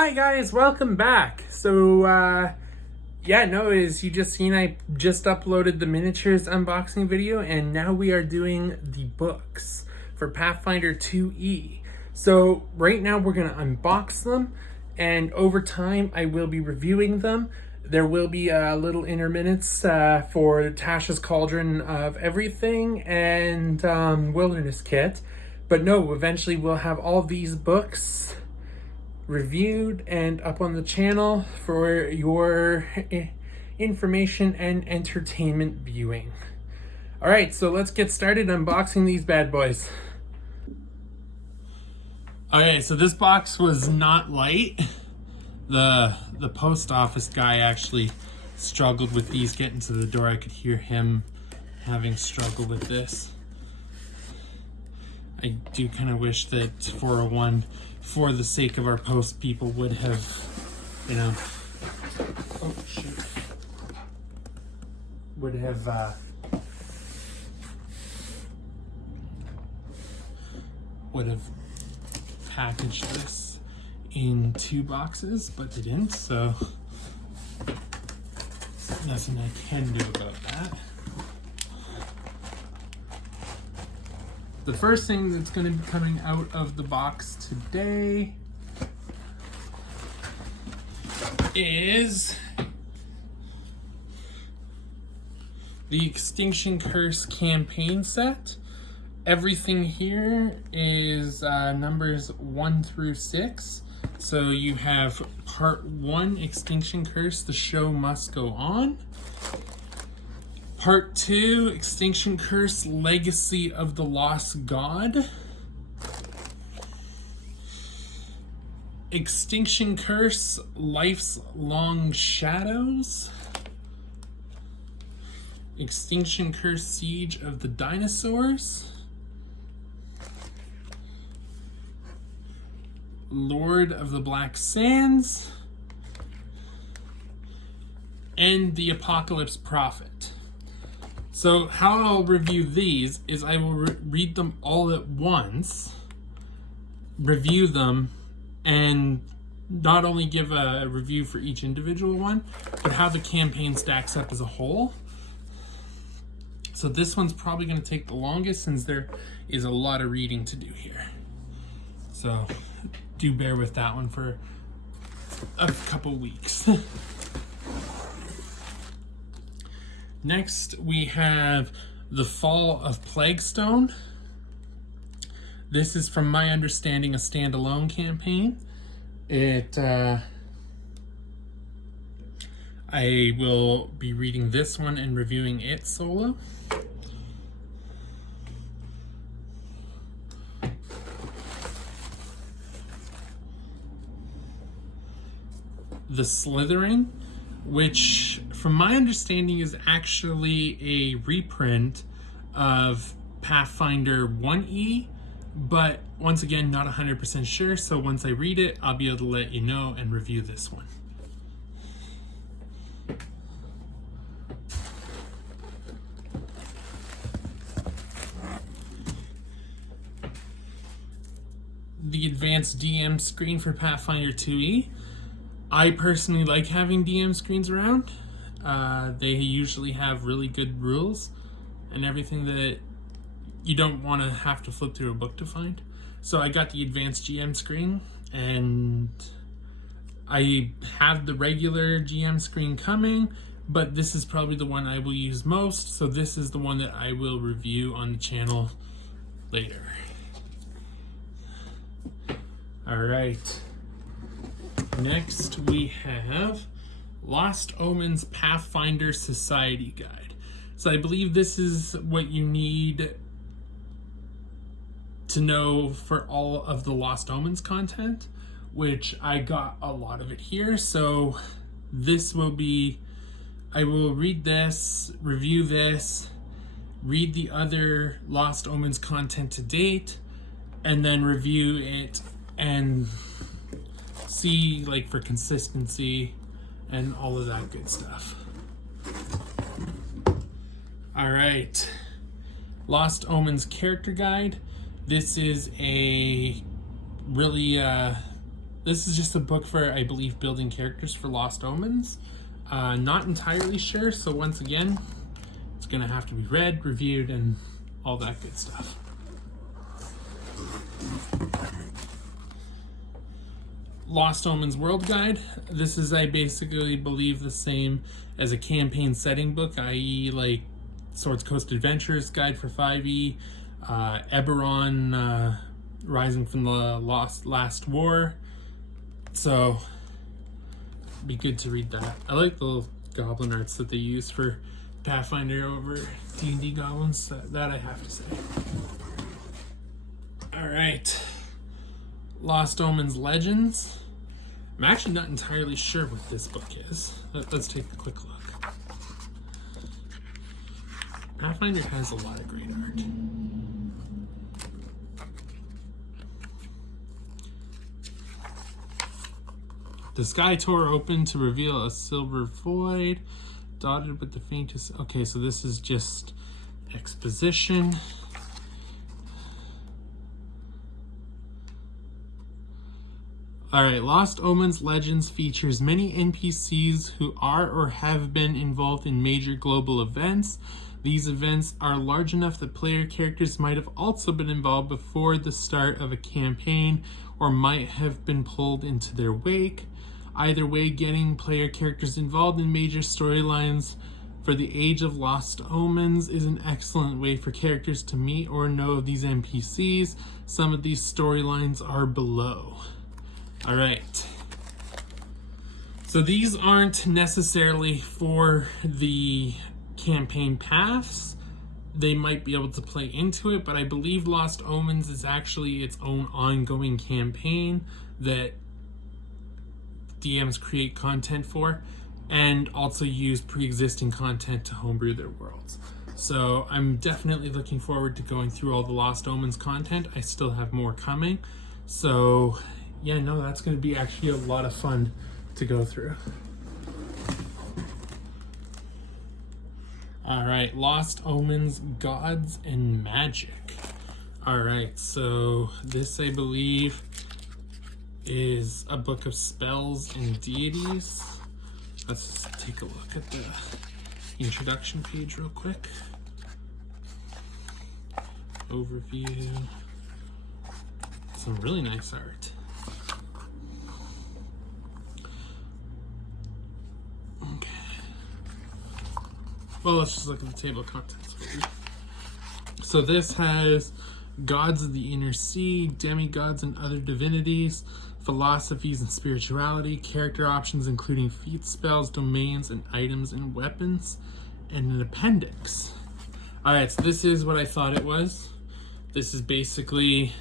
Hi guys, welcome back. So, as you just seen, I just uploaded the miniatures unboxing video, and now we are doing the books for Pathfinder 2E. So, right now we're going to unbox them, and over time I will be reviewing them. There will be little intermittents for Tasha's Cauldron of Everything and Wilderness Kit. But no, eventually we'll have all these books reviewed and up on the channel for your information and entertainment viewing. All right, so let's get started unboxing these bad boys. Okay, so this box was not light. The post office guy actually struggled with these getting to the door. I could hear him having struggled with this. I do kind of wish that 401, for the sake of our post people, would have, oh shit, would have packaged this in 2 boxes, but they didn't, so nothing I can do about that. The first thing that's going to be coming out of the box today is the Extinction Curse campaign set. Everything here is numbers 1 through 6. So you have part 1, Extinction Curse, The Show Must Go On. Part 2, Extinction Curse, Legacy of the Lost God. Extinction Curse, Life's Long Shadows. Extinction Curse, Siege of the Dinosaurs. Lord of the Black Sands. And the Apocalypse Prophet. So how I'll review these is I will read them all at once, review them, and not only give a review for each individual one, but how the campaign stacks up as a whole. So this one's probably going to take the longest since there is a lot of reading to do here. So do bear with that one for a couple weeks. Next, we have The Fall of Plaguestone. This is, from my understanding, a standalone campaign. I will be reading this one and reviewing it solo. The Slithering, which from my understanding is actually a reprint of Pathfinder 1E, but once again, not 100% sure, so once I read it, I'll be able to let you know and review this one. The advanced DM screen for Pathfinder 2E. I personally like having DM screens around. They usually have really good rules and everything that you don't want to have to flip through a book to find. So I got the advanced GM screen, and I have the regular GM screen coming, but this is probably the one I will use most. So this is the one that I will review on the channel later. All right. Next, we have Lost Omens Pathfinder Society Guide. So I believe this is what you need to know for all of the Lost Omens content, which I got a lot of it here. So this will be, I will read this, review this, read the other Lost Omens content to date, and then review it and see, like, for consistency and all of that good stuff. All right, Lost Omens character guide. This is a really This is just a book for, I believe, building characters for Lost Omens. Not entirely sure, so once again, it's going to have to be read, reviewed, and all that good stuff. Lost Omens World Guide. This is, I basically believe, the same as a campaign setting book, i.e. like Swords Coast Adventures Guide for 5e, Eberron, Rising from the Last War. So, be good to read that. I like the goblin arts that they use for Pathfinder over D&D goblins. That I have to say. Alright. Lost Omens Legends. I'm actually not entirely sure what this book is. Let's take a quick look. Pathfinder has a lot of great art. The sky tore open to reveal a silver void, dotted with the faintest... Okay, so this is just exposition. Alright, Lost Omens Legends features many NPCs who are or have been involved in major global events. These events are large enough that player characters might have also been involved before the start of a campaign or might have been pulled into their wake. Either way, getting player characters involved in major storylines for the Age of Lost Omens is an excellent way for characters to meet or know of these NPCs. Some of these storylines are below. Alright, so these aren't necessarily for the campaign paths. They might be able to play into it, but I believe Lost Omens is actually its own ongoing campaign that DMs create content for and also use pre-existing content to homebrew their worlds. So I'm definitely looking forward to going through all the Lost Omens content. I still have more coming. So yeah, no, that's going to be actually a lot of fun to go through. All right, Lost Omens, Gods and Magic. All right, so this, I believe, is a book of spells and deities. Let's take a look at the introduction page real quick. Overview. Some really nice art. Well, let's just look at the table of contents. So this has gods of the inner sea, demigods and other divinities, philosophies and spirituality, character options including feats, spells, domains, and items and weapons, and an appendix. Alright, so this is what I thought it was. This is basically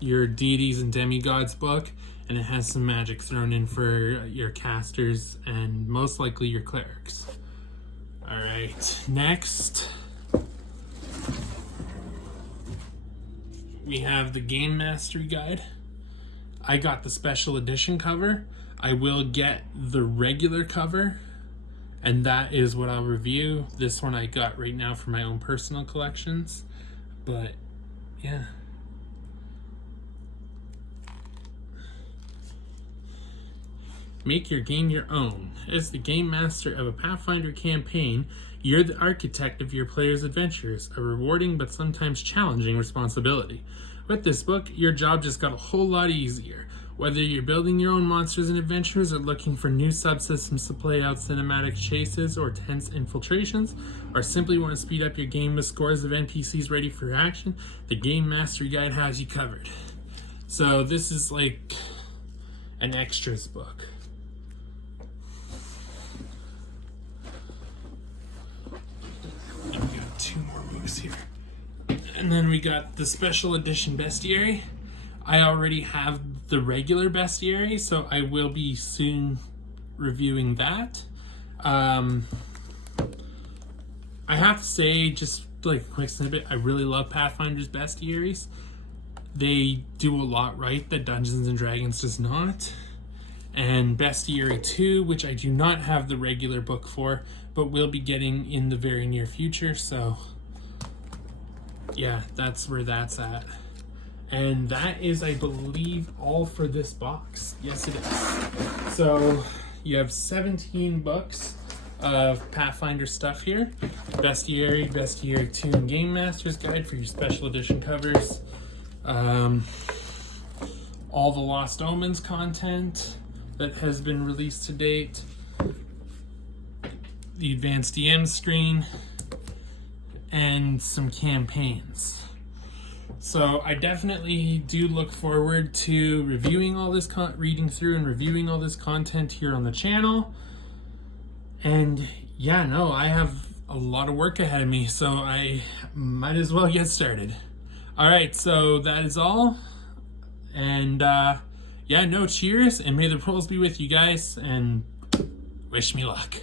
your deities and demigods book, and it has some magic thrown in for your casters and most likely your clerics. Alright, next we have the Game Mastery Guide. I got the special edition cover. I will get the regular cover, and that is what I'll review. This one I got right now for my own personal collections, but yeah. Make your game your own. As the game master of a Pathfinder campaign, you're the architect of your players' adventures, a rewarding but sometimes challenging responsibility. With this book, your job just got a whole lot easier. Whether you're building your own monsters and adventures or looking for new subsystems to play out cinematic chases or tense infiltrations, or simply want to speed up your game with scores of NPCs ready for action, the Game Mastery Guide has you covered. So this is like an extras book. Two more books here. And then we got the special edition bestiary. I already have the regular bestiary, so I will be soon reviewing that. I have to say, just like a quick snippet, I really love Pathfinder's bestiaries. They do a lot right that Dungeons and Dragons does not. And Bestiary 2, which I do not have the regular book for, but will be getting in the very near future, so yeah, that's where that's at. And that is, I believe, all for this box. Yes, it is. So you have 17 books of Pathfinder stuff here. Bestiary 2 and Game Master's Guide for your special edition covers. All the Lost Omens content that has been released to date. The Advanced DM screen. And some campaigns. So I definitely do look forward to reviewing all this, reading through and reviewing all this content here on the channel. And yeah, no, I have a lot of work ahead of me, so I might as well get started. All right, so that is all. And yeah, no, cheers, and may the rolls be with you guys, and wish me luck.